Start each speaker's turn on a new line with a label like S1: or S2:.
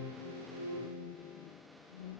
S1: Thank you.